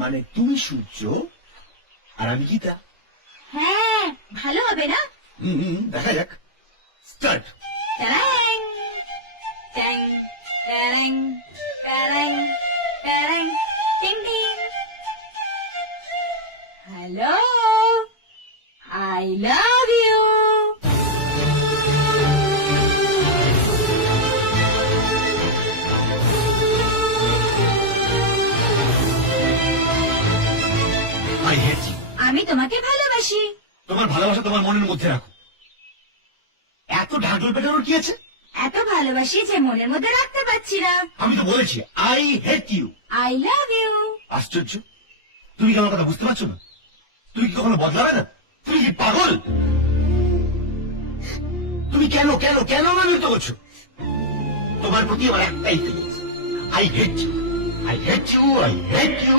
মানে তুমি সূর্য আর আমি গীতা। হ্যাঁ, ভালো হবে না? দেখা যাক। স্টার্ট। ট্যাং ট্যাং ট্যাং ট্যাং ট্যাং টিং টিং। Hello, I love you. I hate you. আমি তোমাকে ভালোবাসি। তোমার ভালোবাসা তোমার মনের মধ্যে রাখো। এত ঢাকল পেটানোর কি আছে? এত ভালোবাসি যে মনের মধ্যে রাখতে পারছি না। আমি তো বলেছি I hate you. I love you. আশ্চর্য, তুমি কি আমার কথা বুঝতে পারছো না? তুমি কি কখনো বদলাবে না? তুমি কি পাগল? তুমি কেন কেন কেন বিরক্ত করছো? তোমার প্রতি আমার একটাই feelings, I hate you, I hate you, I hate you,